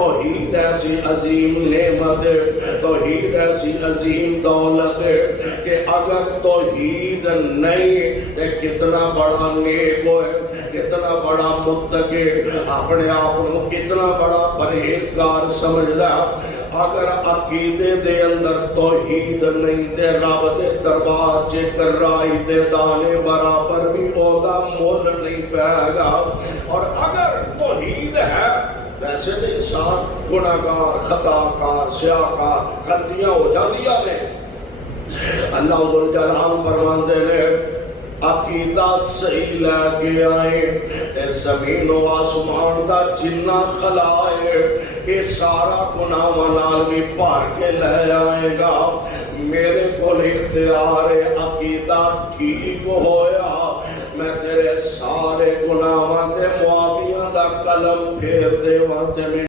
توحید ایسی عظیم نعمت ہے، توحید ایسی عظیم دولت ہے کہ اگر توحید نہیں تو کتنا بڑا نیک ہوئے، کتنا بڑا متقی، اپنے آپ کو کتنا بڑا پرہیزگار سمجھدا، اگر عقیدے دے اندر توحید نہیں تے رب دے دربار چ کرائی دے دانے برابر بھی اودا مول نہیں پائے گا۔ اور اگر توحید ہے، ویسے تو انسان گناہگار، خطاکار، سیاہکار، غلطیاں ہو جاندیاں نے۔ اللہ ذوالجلال فرماندے نے عقیدہ صحیح لے کے آئے تے زمین و آسمان دا جنہ خلا ہے یہ سارا گناہاں نال بھی بھر کے لے آئے گا۔ میرے کول اختیار ہے، عقیدہ ٹھیک ہویا میں تیرے سارے گناہاں تے معافیاں دا قلم پھیر دیواں تے